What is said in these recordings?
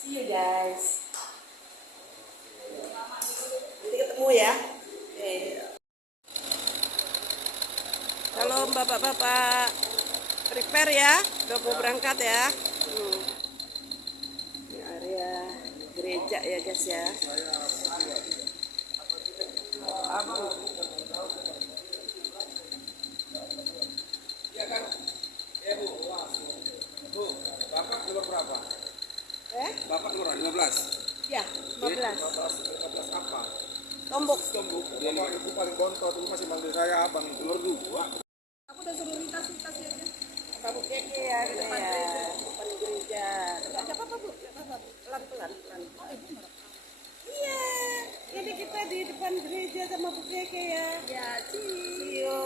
See you guys. Nanti ketemu ya. Halo bapak-bapak, prepare ya, udah mau berangkat ya. Ini area gereja ya guys ya. Iya kan? Ya Bu. Bu, Bapak nomor berapa? Bapak nomor 15. Ya, 15. 15 apa? Tombok. Tombuk. Bapak Ibu paling bontot itu masih manggil saya Abang itu nomor 2. Aku udah suruh lintas aja. Bapak keke ya, depan gereja. Nggak ada apa-apa Bu, nggak apa-apa. Pelan-pelan. Iya, ini kita di depan gereja sama Bu Keke ya. Ya, See you.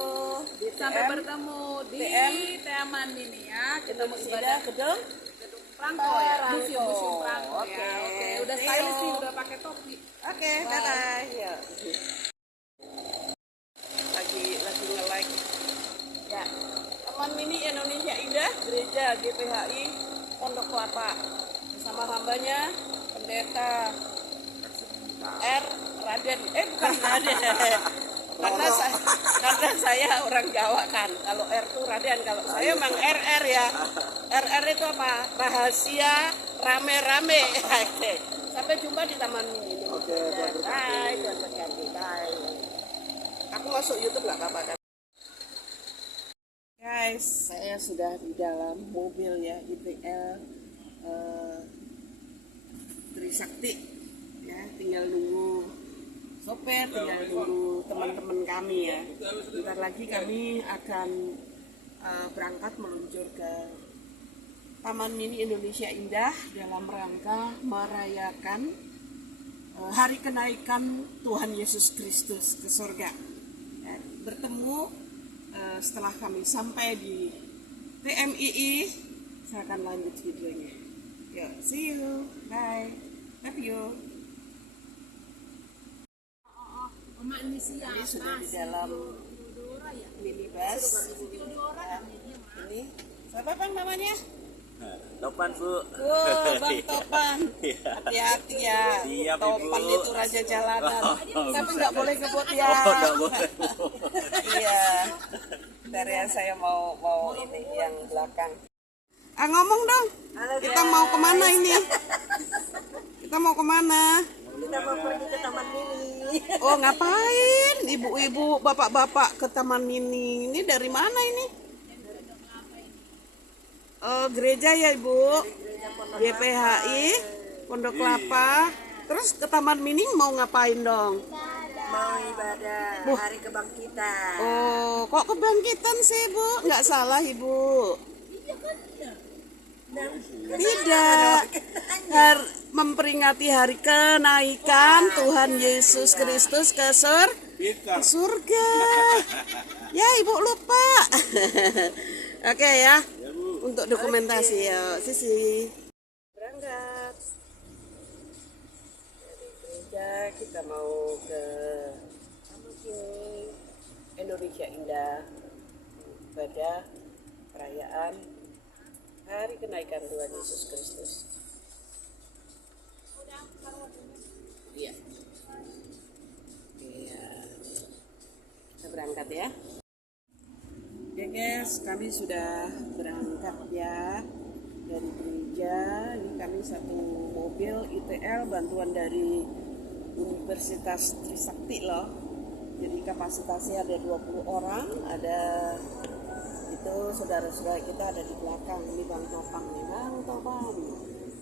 Di sampai TM, bertemu di TM. taman ini ya. Kita mau Gedung ibadah Sida, gedung gedung Prangko ya. Prangko. Museum Prangko Oke. ya. Oke, udah See stylish you. nih, udah pakai topi. Oke, dadah. Ya. Lagi nge-like. Ya. Taman Mini Indonesia Indah, Gereja GPHI Pondok Kelapa. Bersama hambanya Pendeta R. Raden. Bukan Raden. karena saya orang Jawa kan. Kalau R itu Raden, kalau saya emang RR ya. RR itu apa? Rahasia rame-rame. Oke. Sampai jumpa di Taman Mini. Oke, Bye, Tuhan berkati. Bye. Aku masuk YouTube nggak apa-apa kan? Guys, saya sudah di dalam mobil ya IPL Trisakti. Ya, tinggal nunggu sopir, tinggal nunggu teman-teman kami ya. Bentar lagi kami akan berangkat meluncur ke Taman Mini Indonesia Indah dalam rangka merayakan hari kenaikan Tuhan Yesus Kristus ke surga. Ya, bertemu setelah kami sampai di TMII, saya akan lanjut videonya. Yuk, see you, bye, love you. Mama ini siapa? Ini sudah di dalam minibus. Ini siapa bang namanya? Topan Bu. Bang Topan. Hati-hati ya. Siap, Topan Ibu. itu raja jalanan. Tapi bisa. nggak boleh ngebut ya. Nggak boleh. Iya. Bentar ya, saya mau ini yang belakang. Ngomong dong. Kita mau kemana ini? Kita mau kemana? Kita mau pergi ke Taman Mini. Oh ngapain? Ibu-ibu, bapak-bapak ke Taman Mini. Ini dari mana ini? Oh gereja ya Ibu. GPHI Pondok Kelapa. Terus ke Taman Mini mau ngapain dong? Mau ibadah hari kebangkitan. Oh kok kebangkitan sih Bu? Nggak salah Ibu. Tidak. Memperingati hari kenaikan Tuhan Yesus Kristus ke surga. Ya Ibu lupa. Oke ya. Untuk dokumentasi ya, Sisi. Berangkat. Dari gereja kita mau ke Taman Mini Indonesia Indah. Ibadah perayaan hari kenaikan Tuhan Yesus Kristus. Iya. Iya. Kita berangkat ya. Oke guys, kami sudah berangkat ya dari gereja. Ini kami satu mobil ITL bantuan dari Universitas Trisakti loh. Jadi kapasitasnya ada 20 orang, ada itu saudara-saudara kita ada di belakang. Ini Bang Topang nih, Bang Topang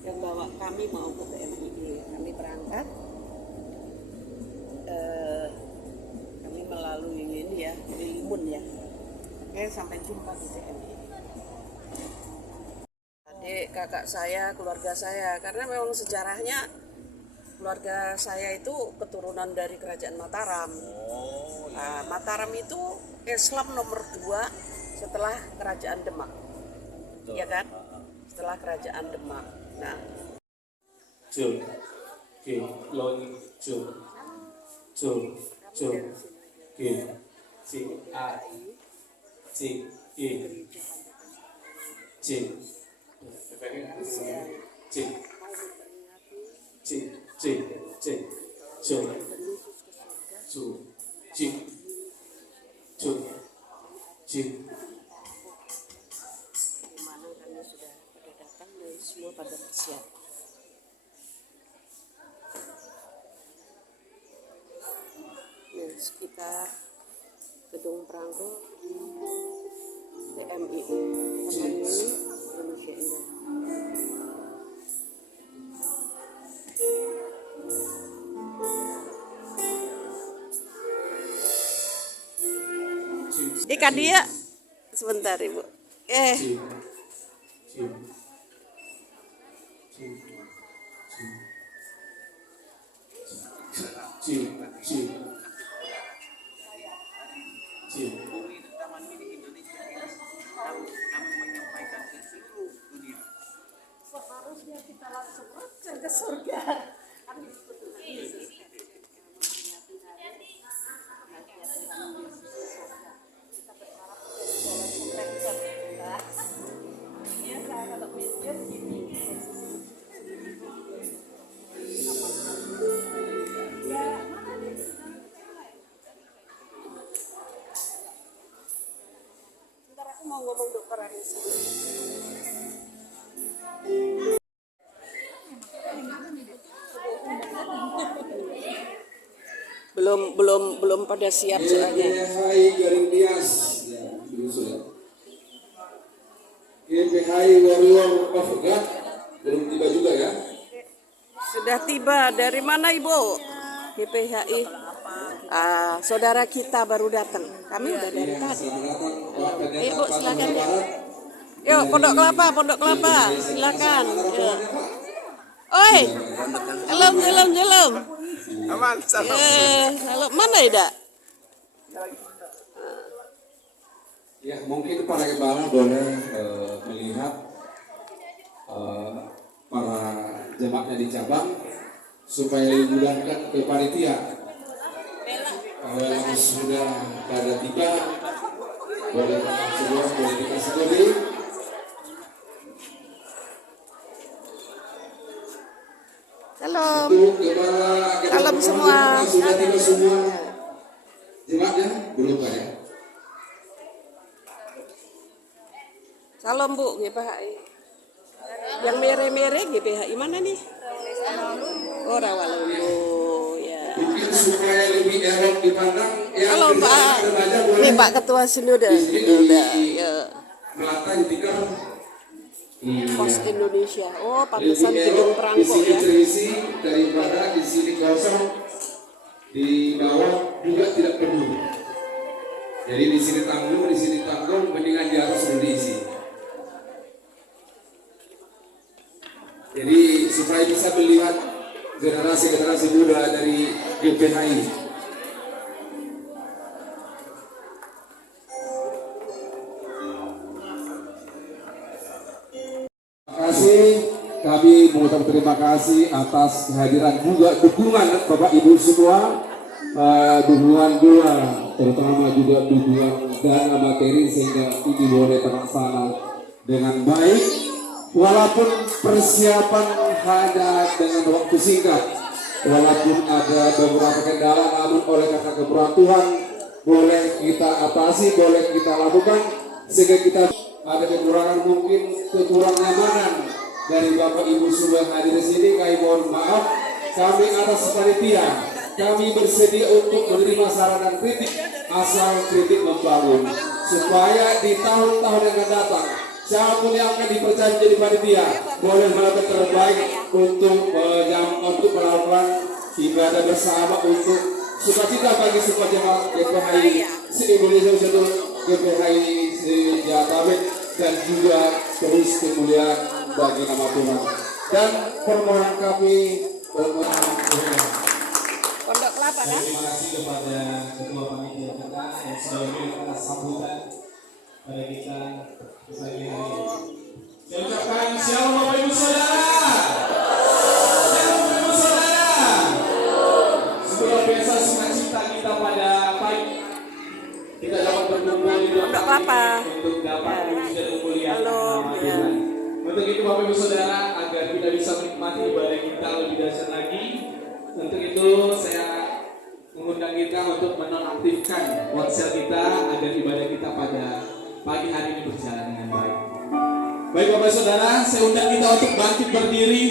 yang bawa kami mau ke TMII. Kami berangkat kami melalui ini ya, Limun ya. Oke, sampai jumpa di TMII. Adik, kakak saya, keluarga saya, karena memang sejarahnya keluarga saya itu keturunan dari Kerajaan Mataram. Nah, Mataram itu Islam nomor 2 setelah Kerajaan Demak, ya kan? Setelah Kerajaan Demak. Nah, Jul, Lon, Jul, C A C E C C sekitar gedung Perangko TMI Taman Mini Indonesia Indah. Ikan dia sebentar Ibu. Cium. Seharusnya kita langsung ke surga. Ntar aku mau ngomong dokter Anissa. Belum pada siap soalnya. GPHI Garing Tias. Ya, dulu sudah. GPHI Warrior of God belum tiba juga ya. Sudah tiba. Dari mana Ibu? GPHI. Saudara kita baru datang. Kami udah dari tadi. Ibu silakan ya. Yuk, Pondok Kelapa, silakan. Yuk. Oi, jelum. Aman, salam. Halo, mana Ida? Ya, mungkin para gembala boleh melihat para jemaatnya di cabang supaya dimudahkan ke panitia. Kalau yang sudah pada tiba, boleh semua boleh dikasih kode. Salam. Untuk gembala Salam semua. Sudah tiba semua jemaatnya belum Pak ya? Salam Bu, GPHI. Yang mere-mere GPHI mana nih? Oh, Rawalumbu. Ya. Mungkin supaya lebih elok dipandang. Halo Pak. Ini Pak Ketua Sinode. Udah, ya. Melata di tikar. Pos Indonesia. Oh, pantesan Lebih gedung elok, di Perangko sini ya. terisi daripada di sini kosong, di bawah juga tidak penuh. Jadi di sini tanggung, mendingan di atas sudah diisi. Jadi supaya bisa melihat generasi muda dari GPHI. Terima kasih, kami mengucapkan terima kasih atas kehadiran juga dukungan Bapak Ibu semua, dukungan doa, terutama juga dukungan dana materi sehingga ini boleh terlaksana dengan baik. Walaupun persiapan hanya dengan waktu singkat, walaupun ada beberapa kendala, namun oleh karena keperluan Tuhan boleh kita atasi, boleh kita lakukan sehingga kita ada kekurangan mungkin kekurangan nyamanan dari Bapak Ibu semua yang hadir di sini. Kami mohon maaf, kami atas panitia kami bersedia untuk menerima saran dan kritik asal kritik membangun supaya di tahun-tahun yang akan datang siapapun yang akan dipercaya menjadi panitia boleh melakukan terbaik untuk melakukan ibadah bersama untuk sukacita bagi semua jemaat GPHI se-Indonesia Satu, GPHI se-Jatabek, dan juga terus kemuliaan bagi nama Tuhan. Dan permohonan kami Pondok Kelapa kan? Terima kasih kepada ketua panitia kita yang sudah memberikan sambutan pada kita pagi hari ini. Saya ucapkan shalom Bapak Ibu Saudara. Shalom Bapak Ibu Saudara. Semoga biasa sukacita kita pada pagi kita dapat berkumpul di Pondok Kelapa. untuk dapat memuji dan memuliakan Halo, nama ya. Tuhan. Untuk itu Bapak Ibu Saudara, agar kita bisa menikmati ibadah kita lebih dahsyat lagi, untuk itu saya mengundang kita untuk menonaktifkan ponsel kita agar ibadah kita pada pagi hari ini berjalan dengan baik. Baik Bapak Saudara, saya undang kita untuk bangkit berdiri.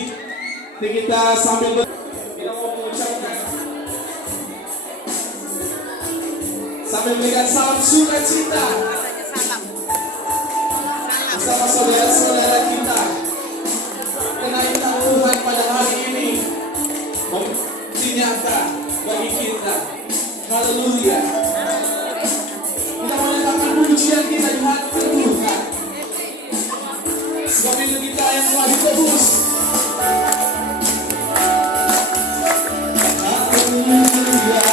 Nanti kita sambil kita mau mengucapkan sambil memberikan salam sukacita bersama saudara-saudara kita. Kenaikan Tuhan pada hari ini membukti nyata bagi kita. Haleluya. Kita menyatakan pujian kita di hati Tuhan. Sebab itu kita yang telah ditebus. Haleluya.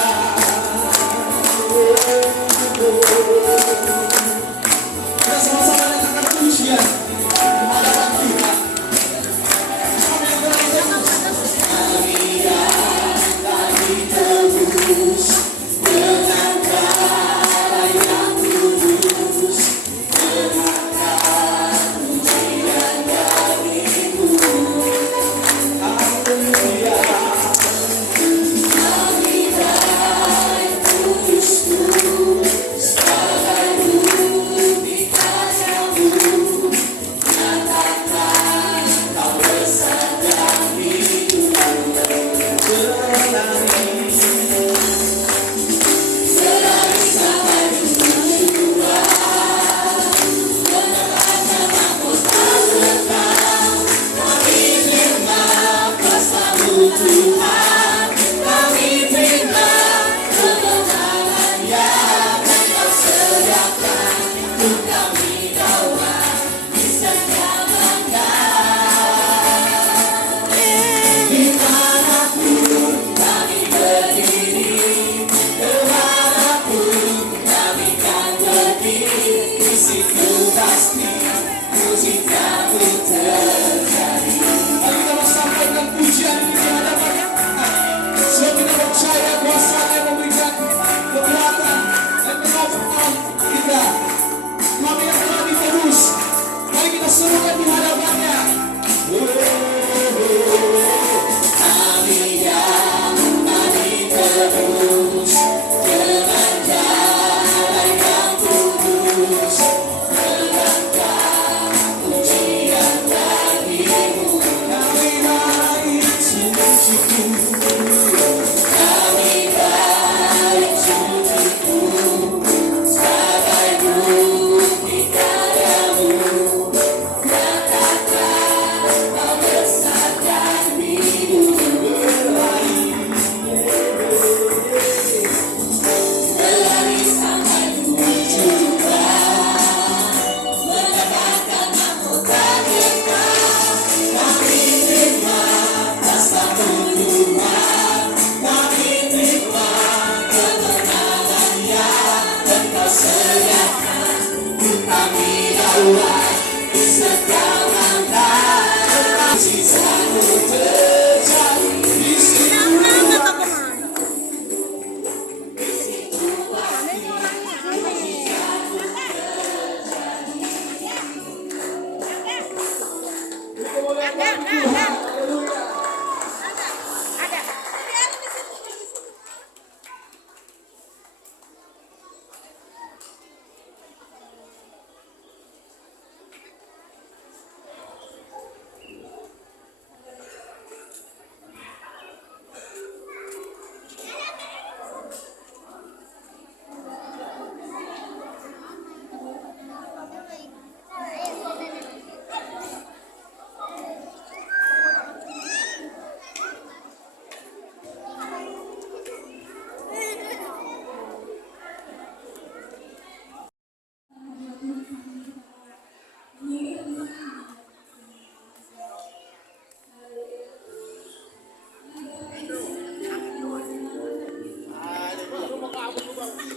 Kita sama-sama menyatakan pujian di hadapan Tuhan. Kami yang telah ditebus. Kami yang telah ditebus dengan cara yang kudus.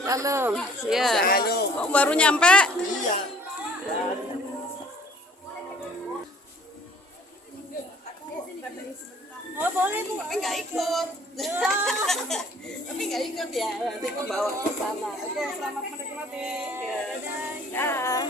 Halo, ya. Kok baru nyampe? Oh boleh Bu, tapi nggak ikut. Tapi nggak ikut ya, nanti aku bawa ke sana. Oke, selamat menikmati. Ya.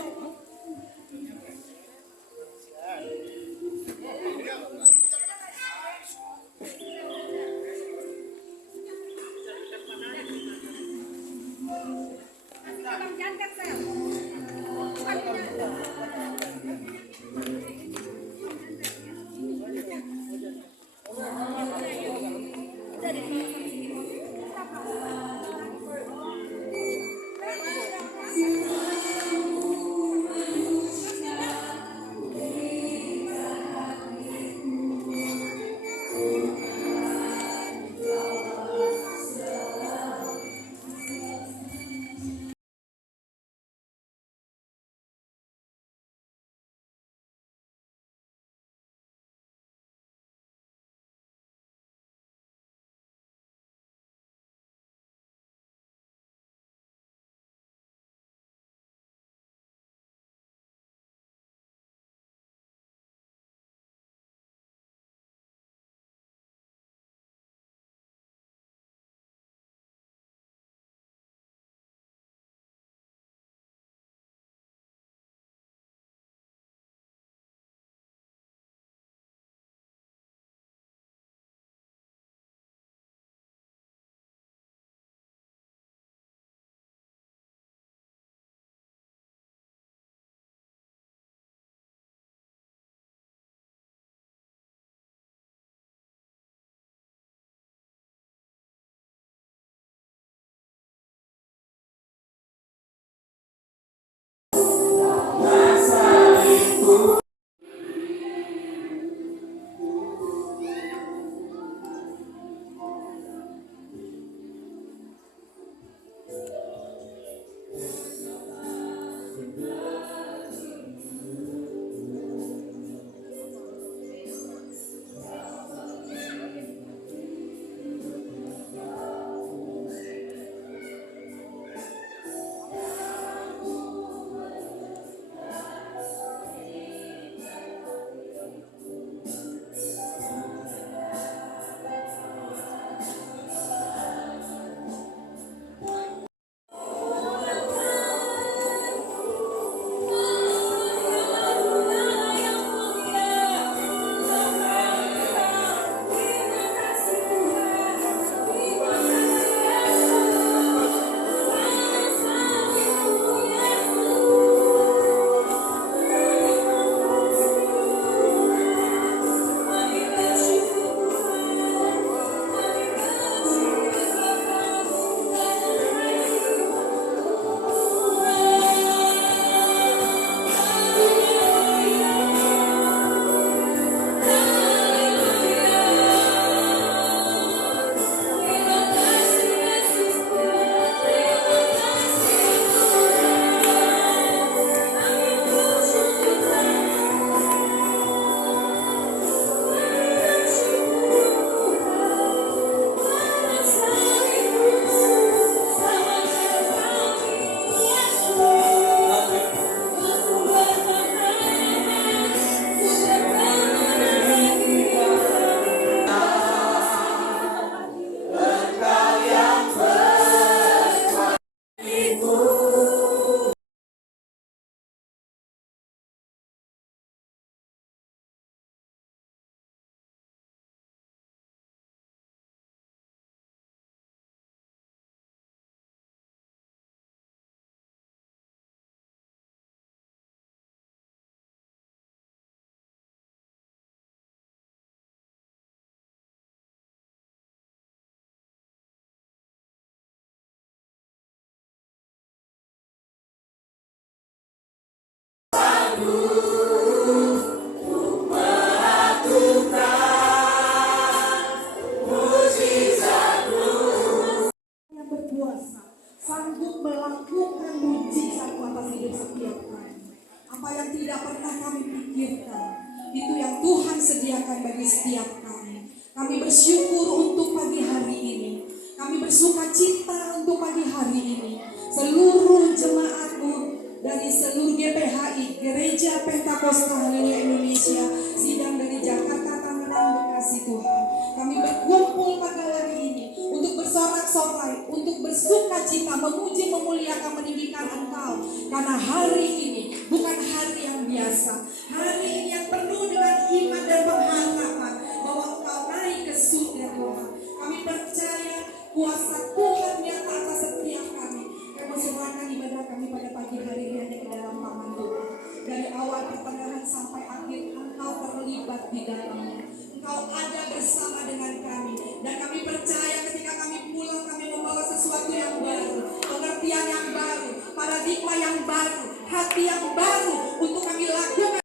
Kami bersyukur untuk pagi hari ini. Kami bersuka cita untuk pagi hari ini. Seluruh jemaatmu dari seluruh GPHI, Gereja Pentakosta Haleluya Indonesia, sidang dari Jakarta, Tangerang, Bekasi Tuhan. Kami berkumpul pada hari ini untuk bersorak-sorai, untuk bersuka cita, memuji, memuliakan, meninggikan Engkau. Karena hari ini bukan hari yang biasa. Hari ini yang penuh dengan iman dan pengharapan bahwa Engkau naik ke surga Tuhan. Kami percaya kuasa Tuhan nyata atas setiap kami. Kami serahkan ibadah kami pada pagi hari ini hanya ke dalam tangan Tuhan. Dari awal pertengahan sampai akhir Engkau terlibat di dalamnya. Engkau ada bersama dengan kami. Dan kami percaya ketika kami pulang kami membawa sesuatu yang baru, pengertian yang baru, paradigma yang baru, hati yang baru untuk kami lakukan.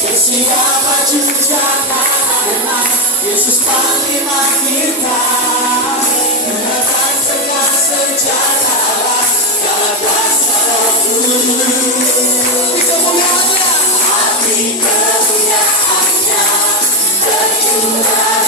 Bersiap maju Yesus panglima kita, menahan segala senjata Allah, dalam kuasa Roh Kudus. Hati kemuliaannya, hati kemuliaannya, tercurah.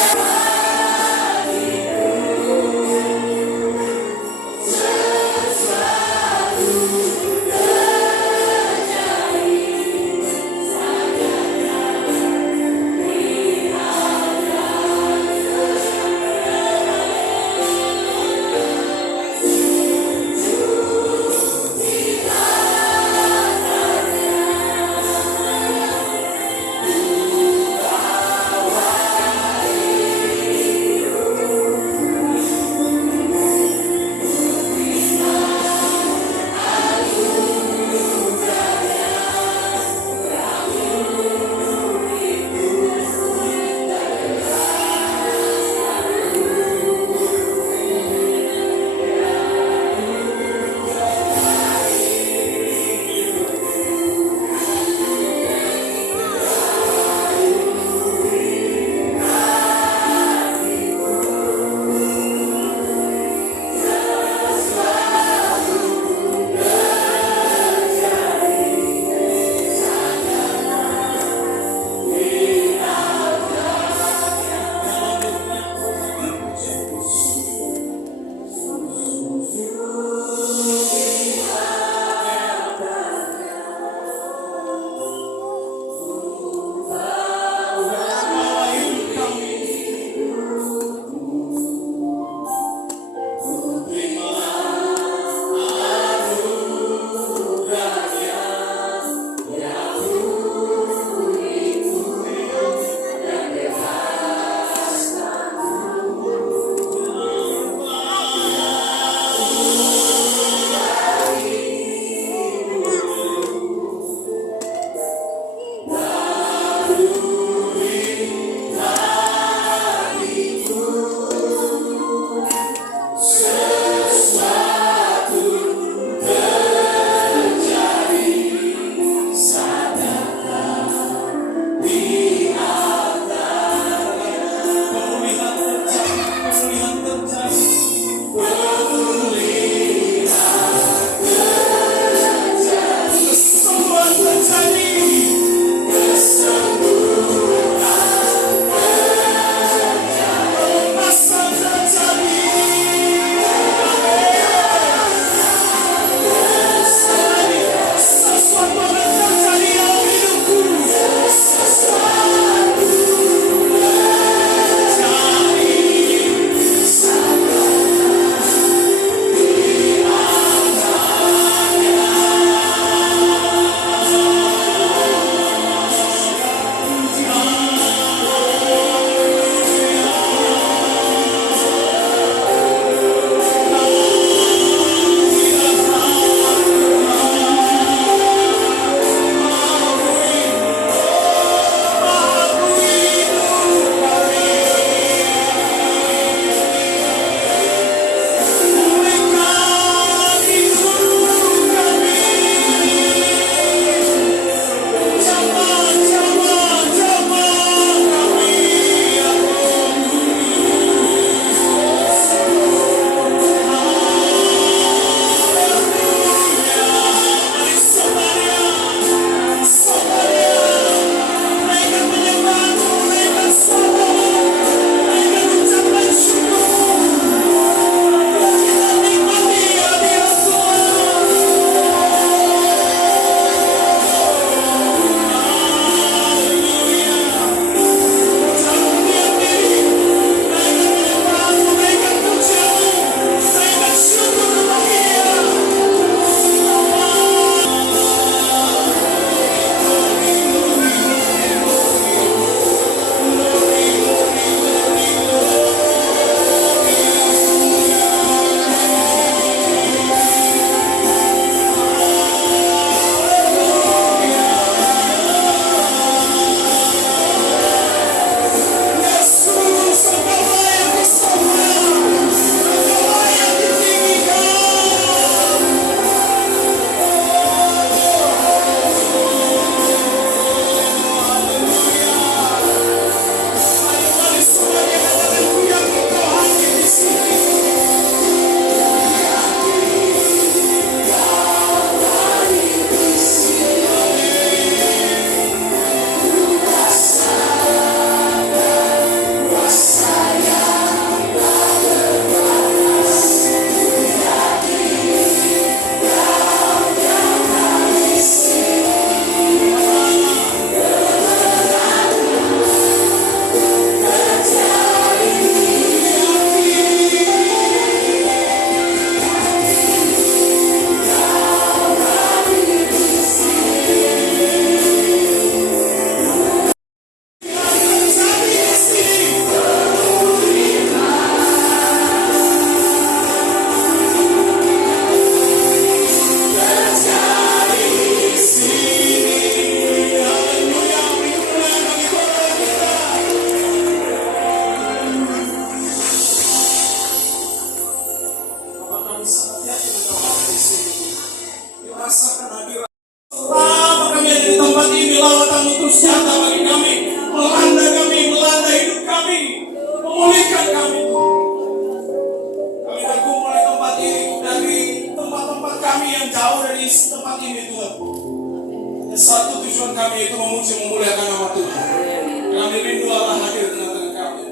Kami rindu Allah hadir di tengah-tengah kami.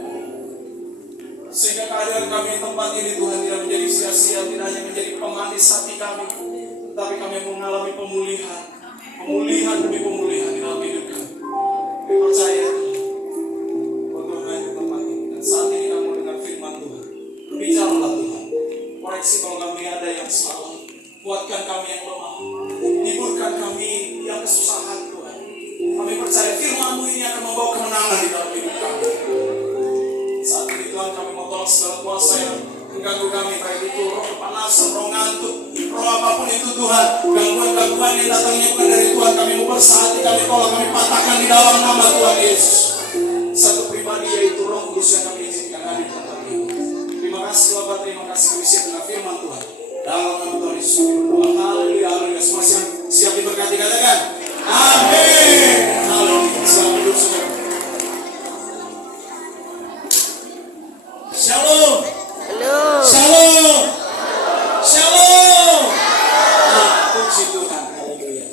Sehingga kehadiran kami di tempat ini Tuhan tidak menjadi sia-sia, tidak hanya menjadi pemanis hati kami, tetapi kami mengalami pemulihan demi pemulihan di dalam hidup kami. Kami percaya bahwa Tuhan hadir di tempat ini. Dan saat ini kami mendengar firman Tuhan. Bicaralah Tuhan. Koreksi kalau kami ada yang salah. Kuatkan kami yang lemah. Hiburkan kami yang kesusahan Tuhan. Kami percaya firman-Mu ini akan membawa kemenangan di dalam hidup kami. Saat ini Tuhan kami mau tolak segala kuasa yang mengganggu kami, baik itu roh kepanasan, roh ngantuk, roh apapun itu Tuhan. Gangguan-gangguan yang datangnya bukan dari Tuhan, kami mau bersahati, kami tolak, kami patahkan di dalam nama Tuhan Yesus. Satu pribadi yaitu Roh Kudus yang kami izinkan hadir di tempat ini. Terima kasih Bapak, terima kasih kami siap dengan firman Tuhan. Dalam nama Tuhan Yesus kami berdoa. Haleluya, haleluya. Semua siap diberkati, katakan amin. Haleluya. Selamat duduk saudara. Shalom. Shalom. Shalom. Puji Tuhan. Haleluya.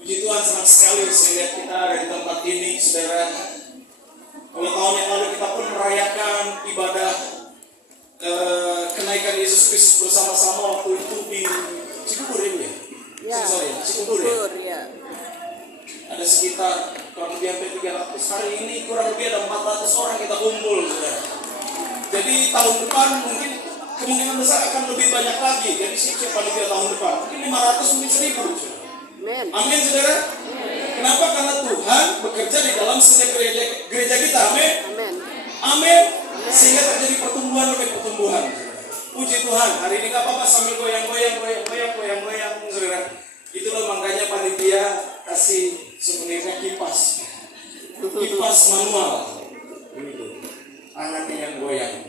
Puji Tuhan, senang sekali saya lihat kita ada di tempat ini, saudara. Kalau tahun yang lalu kita pun merayakan ibadah kenaikan Yesus Kristus bersama-sama waktu itu di Cibubur ya? Cibubur ya? Ada sekitar kurang lebih hampir 300. Hari ini kurang lebih ada 400 orang kita kumpul, saudara. Jadi tahun depan mungkin kemungkinan besar akan lebih banyak lagi. Jadi siapa dia tahun depan? Mungkin 500, mungkin 1000. Saudara. Amin, saudara. Kenapa? Karena Tuhan bekerja di dalam setiap gereja kita. Amin. Amin. Sehingga terjadi pertumbuhan demi pertumbuhan. Puji Tuhan. Hari ini nggak apa-apa sambil goyang-goyang, saudara. Itulah makanya panitia kasih sebenarnya kipas manual. Begitu. Tangannya yang goyang.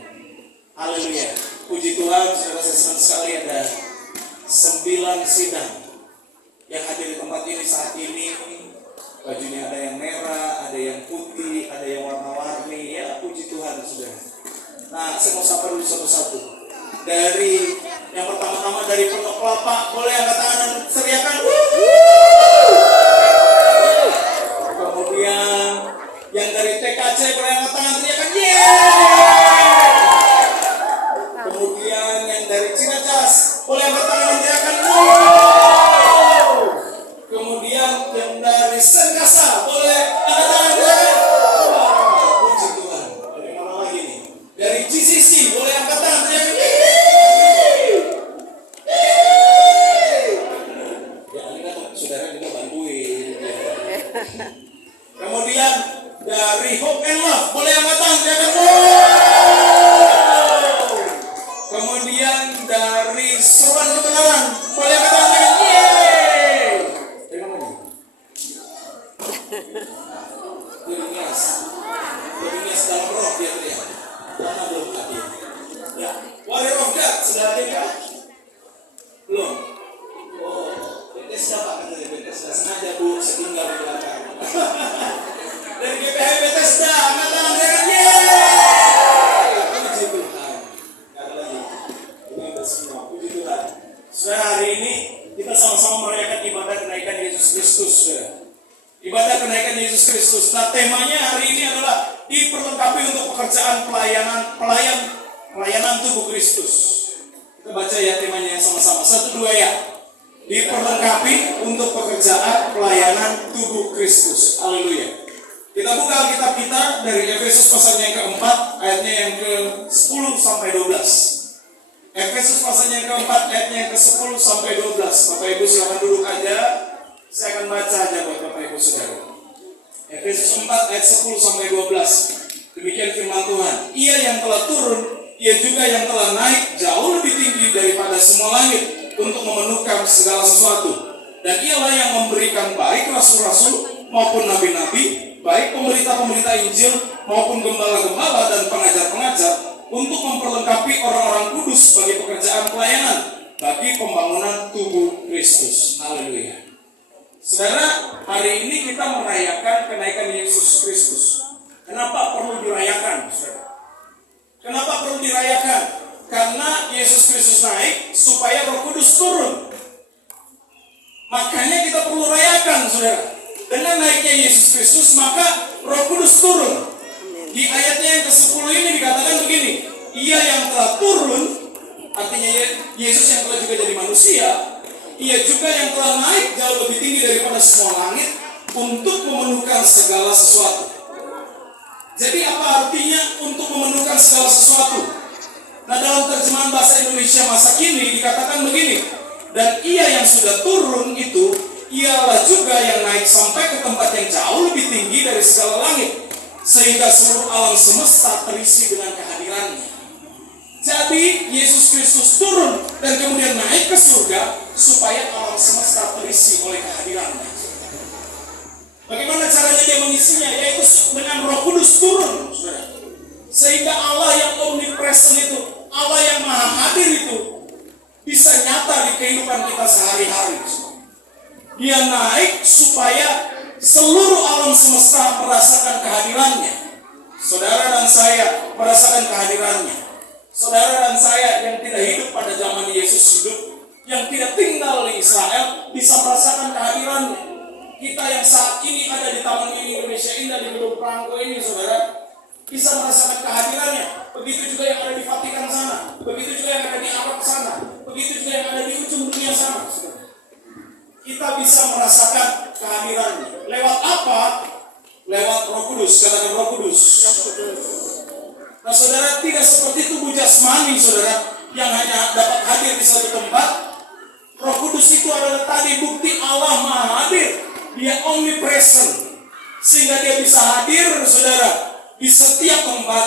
Haleluya. Puji Tuhan, saudara, saya senang sekali ada 9 sidang yang hadir di tempat ini saat ini. Bajunya ada yang merah, ada yang putih, ada yang warna-warni. Ya, puji Tuhan, saudara. Nah, saya mau sapa dulu satu-satu. Dari yang pertama-tama dari Pondok Kelapa, boleh angkat tangan dan teriakan. Kemudian yang dari TKC boleh angkat tangan teriakan. Yeay! Kemudian yang dari Ciracas boleh angkat tangan dan teriakan. Wow! Kemudian yang dari Sengkasa boleh angkat tangan dan teriakan. Puji Tuhan. Dari mana lagi nih? Dari GCC boleh angkat tangan teriakan. Saudara juga bantuin. Kemudian dari Hope and Love boleh angkat tangan teriakan. Kemudian dari Seruan Kebenaran boleh angkat tangan teriakan. Yeay. Dari mana nih? Dari Nias dalam roh dia teriak. Karena belum hadir. Ya, Warrior of God sudah hadir kan? Belum. Oh, Bethesda Pak, dari Bethesda sengaja Bu, setinggal di belakang. Dari GPH Bethesda, angkat tangan teriakan. Yeay. Puji Tuhan. Kata lagi. Ini bersemua. Puji Tuhan. Saudara, hari ini kita sama-sama merayakan ibadah kenaikan Yesus Kristus, saudara. Ibadah kenaikan Yesus Kristus. Nah, temanya hari ini adalah diperlengkapi untuk pekerjaan pelayanan tubuh Kristus. Kita baca ya temanya sama-sama. 1, 2 ya. Diperlengkapi untuk pekerjaan pelayanan tubuh Kristus. Haleluya. Kita buka Alkitab kita dari Efesus pasalnya yang keempat, ayatnya yang ke-10 sampai 12. Efesus pasalnya yang keempat, ayatnya yang ke-10 sampai 12. Bapak Ibu silakan duduk aja. Saya akan baca aja buat Bapak Ibu Saudara. Efesus 4 ayat 10 sampai 12. Demikian firman Tuhan. Ia yang telah turun, ia juga yang telah naik jauh lebih tinggi daripada semua langit untuk memenuhkan segala sesuatu. Dan ialah yang memberikan baik rasul-rasul maupun nabi-nabi, baik pemberita-pemberita Injil maupun gembala-gembala dan pengajar-pengajar, untuk memperlengkapi orang-orang kudus bagi pekerjaan pelayanan, bagi pembangunan tubuh Kristus. Haleluya. Saudara, hari ini kita merayakan kenaikan Yesus Kristus. Kenapa perlu dirayakan, saudara? Kenapa perlu dirayakan? Karena Yesus Kristus naik supaya Roh Kudus turun. Makanya kita perlu rayakan, saudara. Dengan naiknya Yesus Kristus, maka Roh Kudus turun. Di ayatnya yang ke-10 ini dikatakan begini, Ia yang telah turun, artinya Yesus yang telah juga jadi manusia, Ia juga yang telah naik jauh lebih tinggi daripada semua langit untuk memenuhkan segala sesuatu. Jadi apa artinya untuk memenuhkan segala sesuatu? Nah, dalam terjemahan bahasa Indonesia masa kini dikatakan begini, dan Ia yang sudah turun itu, Ialah juga yang naik sampai ke tempat yang jauh lebih tinggi dari segala langit, sehingga seluruh alam semesta terisi dengan kehadirannya. Jadi Yesus Kristus turun dan kemudian naik ke surga supaya alam semesta terisi oleh kehadirannya. Bagaimana caranya dia mengisinya? Yaitu dengan Roh Kudus turun, saudara. Sehingga Allah yang omnipresent itu, Allah yang maha hadir itu, bisa nyata di kehidupan kita sehari-hari. Dia naik supaya seluruh alam semesta merasakan kehadirannya. Saudara dan saya merasakan kehadirannya. Saudara dan saya yang tidak hidup pada zaman Yesus hidup, yang tidak tinggal di Israel, bisa merasakan kehadirannya. Kita yang saat ini ada di Taman Mini Indonesia Indah di Gedung Prangko ini, saudara, bisa merasakan kehadirannya. Begitu juga yang ada di Vatikan sana, begitu juga yang ada di Arab sana, begitu juga yang ada di ujung dunia sana, saudara. Kita bisa merasakan kehadirannya. Lewat apa? Lewat Roh Kudus. Katakan Roh Kudus. Nah, saudara, tidak seperti tubuh jasmani, saudara, yang hanya dapat hadir di satu tempat. Roh Kudus itu adalah tadi bukti Allah maha hadir. Dia omnipresent, sehingga dia bisa hadir, saudara, di setiap tempat.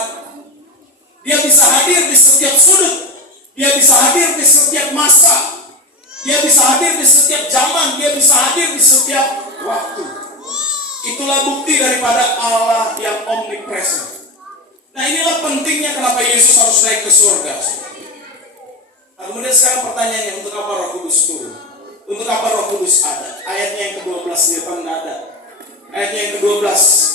Dia bisa hadir di setiap sudut. Dia bisa hadir di setiap masa. Dia bisa hadir di setiap zaman. Dia bisa hadir di setiap waktu. Itulah bukti daripada Allah yang omnipresent. Nah, inilah pentingnya kenapa Yesus harus naik ke surga. Nah, kemudian sekarang pertanyaannya, untuk apa Roh Kudus turun? Untuk apa Roh Kudus ada? Ayatnya yang ke-12 di depan nggak ada. Ayatnya yang ke-12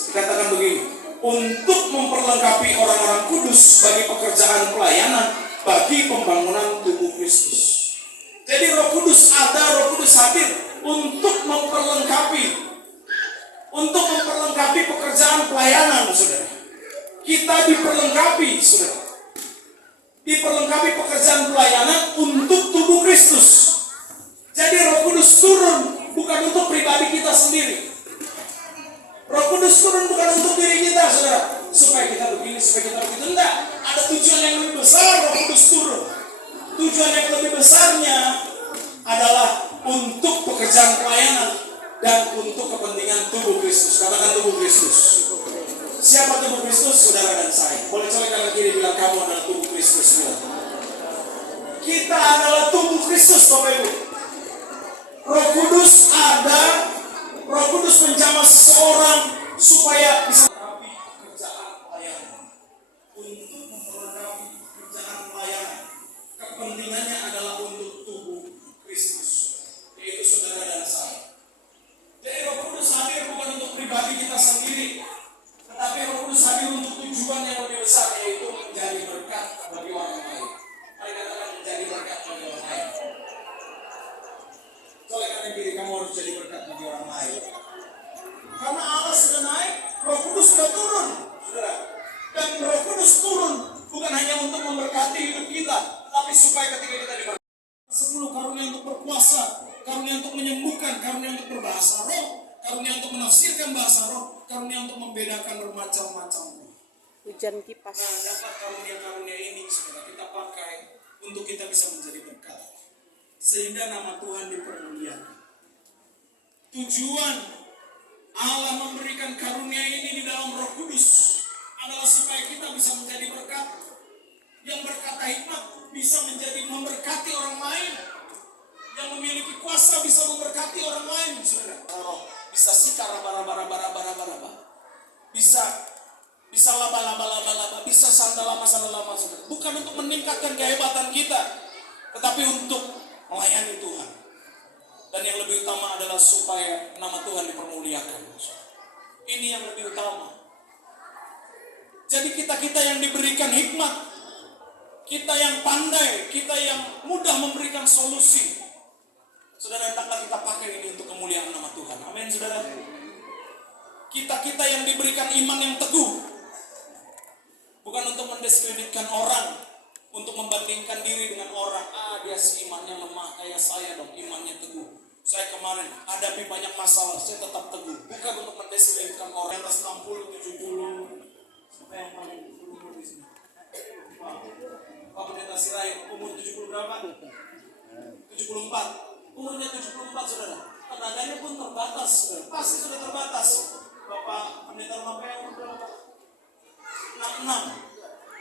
dikatakan begini, untuk memperlengkapi orang-orang kudus bagi pekerjaan pelayanan, bagi pembangunan tubuh Kristus. Jadi Roh Kudus ada, Roh Kudus hadir untuk memperlengkapi pekerjaan pelayanan, saudara. Kita diperlengkapi, saudara. Diperlengkapi pekerjaan pelayanan untuk tubuh Kristus. Jadi Roh Kudus turun bukan untuk pribadi kita sendiri. Roh Kudus turun bukan untuk diri kita, saudara. Supaya kita begini, supaya kita begitu. Enggak, ada tujuan yang lebih besar Roh Kudus turun. Tujuan yang lebih besarnya adalah untuk pekerjaan pelayanan dan untuk kepentingan tubuh Kristus. Katakan tubuh Kristus. Siapa tubuh Kristus? Saudara dan saya. Boleh colek kanan kiri bilang kamu adalah tubuh Kristus. Kita adalah tubuh Kristus, Bapak Ibu. Roh Kudus ada. Roh Kudus menjamah seseorang supaya bisa memperlengkapi pekerjaan pelayanan. Untuk memperlengkapi pekerjaan pelayanan, kepentingannya adalah untuk tubuh Kristus, yaitu saudara dan saya. Jadi Roh Kudus hadir bukan untuk pribadi kita sendiri, tetapi Roh Kudus hadir untuk tujuan yang lebih besar, yaitu menjadi berkat bagi orang lain. Mari katakan menjadi berkat bagi orang lain. Oleh karena diri kamu harus jadi berkat bagi orang lain. Karena Allah sudah naik, Roh Kudus sudah turun, saudara. Dan Roh Kudus turun bukan hanya untuk memberkati hidup kita, tapi supaya ketika kita diberkati. 10 karunia untuk berkuasa, karunia untuk menyembuhkan, karunia untuk berbahasa roh, karunia untuk menafsirkan bahasa roh, karunia untuk membedakan bermacam-macam roh. Hujan kipas. Nah, dapat karunia-karunia ini saudara kita pakai untuk kita bisa menjadi berkat, sehingga nama Tuhan dipermuliakan. Tujuan Allah memberikan karunia ini di dalam Roh Kudus adalah supaya kita bisa menjadi berkat. Yang berkata hikmat bisa menjadi memberkati orang lain. Yang memiliki kuasa bisa memberkati orang lain, saudara. Bisa sikar bara-bara. Bisa laba-laba, bisa sandalama, saudara. Bukan untuk meningkatkan kehebatan kita, tetapi untuk melayani Tuhan. Dan yang lebih utama adalah supaya nama Tuhan dipermuliakan. Ini yang lebih utama. Jadi kita yang diberikan hikmat, kita yang pandai, kita yang mudah memberikan solusi, saudara, hendaklah kita pakai ini untuk kemuliaan nama Tuhan. Amin, saudara. Kita-kita yang diberikan iman yang teguh. Bukan untuk mendiskreditkan orang, untuk membandingkan diri dengan orang. Dia imannya lemah, kayak saya dong, imannya teguh. Saya kemarin hadapi banyak masalah, saya tetap teguh. Bukan untuk mendiskreditkan orang yang atas 60, 70. Siapa yang paling umur di sini? Pak Pendeta Sirait, umur 70 berapa? 74. Umurnya 74, saudara. Tenaganya pun terbatas, saudara. Pasti sudah terbatas. Bapak Pendeta Rumah Peyang umur berapa? 66.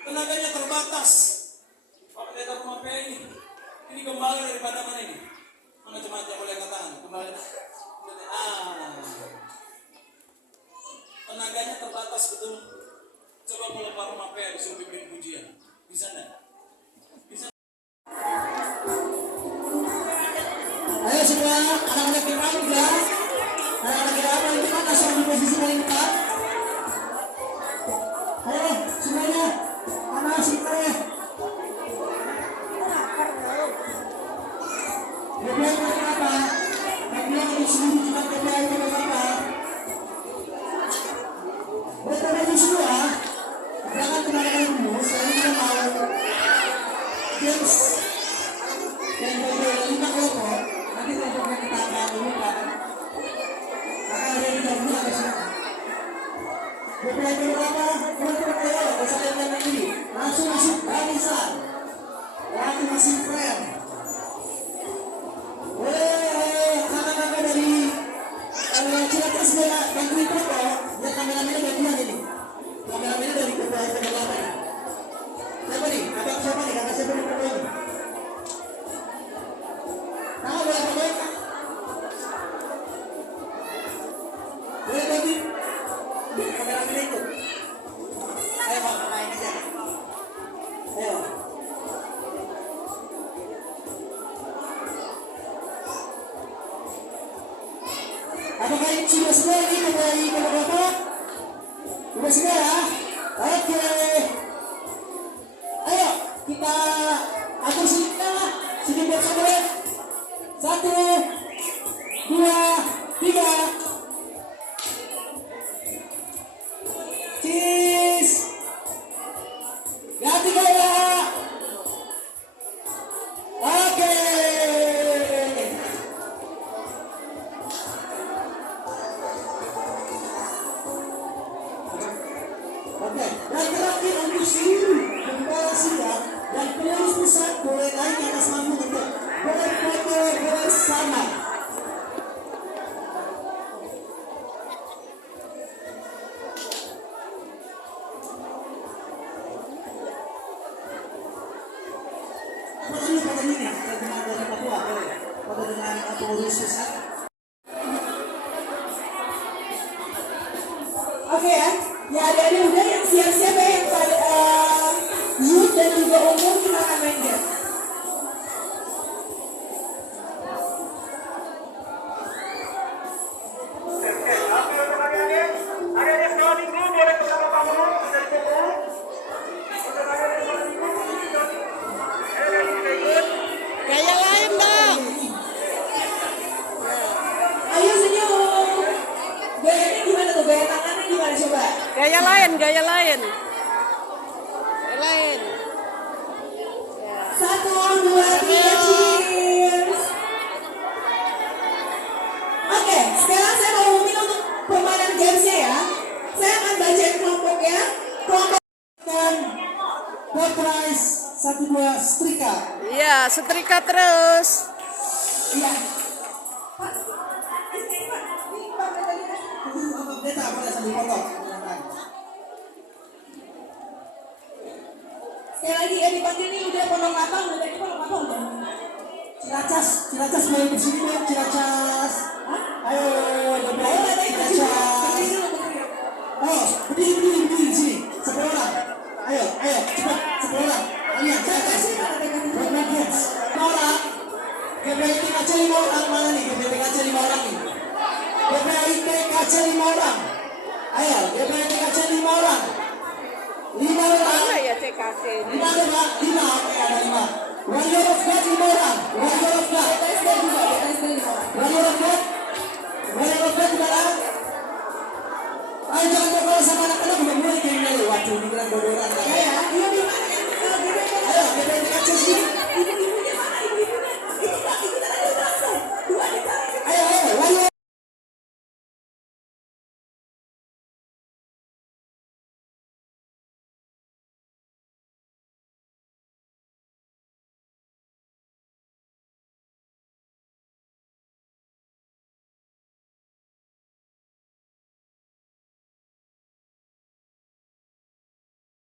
Tenaganya terbatas. Pak Pendeta Rumah Peyang ini gembala daripada mana ini? Mana jemaatnya boleh angkat tangan? Gembala. Tenaganya terbatas betul. Coba kalau Pak Rumah Peyang disuruh bikin pujian, bisa enggak? Bisa. Ayo semua, anak-anak kita juga. Anak-anak kita paling depan langsung di posisi paling depan. Ayo semuanya, anak semuanya. Kemudian kenapa? Kemudian di seluruh jemaat KPI kenapa? Bapak-bapak semua, jangan kemana-mana dulu. Saya tidak mau James dan Bapak 5 kelompok. Nanti kelompoknya kita akan lupakan. Maka ada di dalam dulu agak silakan. Bapak berapa? Kelompok ayo, saya yang ini langsung masuk barisan. Langsung masuk frame. Kakak-kakak dari Cilacap segala bantuin foto. Ya kameramennya bagian ini. Kameramennya dari Ketua Penelapan. Siapa nih? Abang siapa nih? Kakak siapa nih foto ini? Kakak boleh foto? Boleh bantu? Kameramennya ikut. Ayo bang, main aja. Ayo. Apakah ini sudah semua ini kembali ke Bapak? Sudah semua ya? Oke. Ayo kita atur sedikit lah. Sedikit bersama. 1, 2, 3. Cheese. Ganti gaya. Oke. Oke, dan terakhir untuk seluruh gembala sidang dan pengurus pusat boleh naik ke atas panggung untuk berfoto bersama. Foto dulu foto ini, kita dengan dari Papua, boleh. Foto dengan pengurus pusat. Oke ya. Ya adik-adik udah yang siap-siap ya yang pada youth dan juga umum kita akan main game. Gaya lain dong. Ayo senyum. Gayanya gimana tuh? Gaya tangannya gimana coba? Gaya lain, gaya lain. Gaya lain. 1, 2, 3, cheers. Oke, sekarang saya mau umumkan untuk permainan gamesnya ya. Saya akan bacain kelompoknya. Kelompok dan door prize 1, 2 setrika. Iya, setrika terus. Iya. Pak, ini Pak, ini Pak Pendeta. Pendeta boleh sambil foto. Sekali lagi ya dipanggil nih udah Pondok Lapang, udah tadi Pondok Lapang udah. Ciracas boleh bersini dong, Ciracas. Hah? Ayo, Ciracas. Oh, berdiri di sini. 10 orang. Ayo, cepat 10 orang. Kalian, Ciracas. Bermain games. 5 orang. GPIT kaca 5 orang mana nih? GPIT kaca 5 orang nih. GPIT kaca 5 orang. Ayo, GPIT kaca 5 orang. 5 orang. Mana ya CKC ini? 5 ada Pak? 5, oke ada 5. Warrior of God 5 orang. Warrior of God. Warrior of God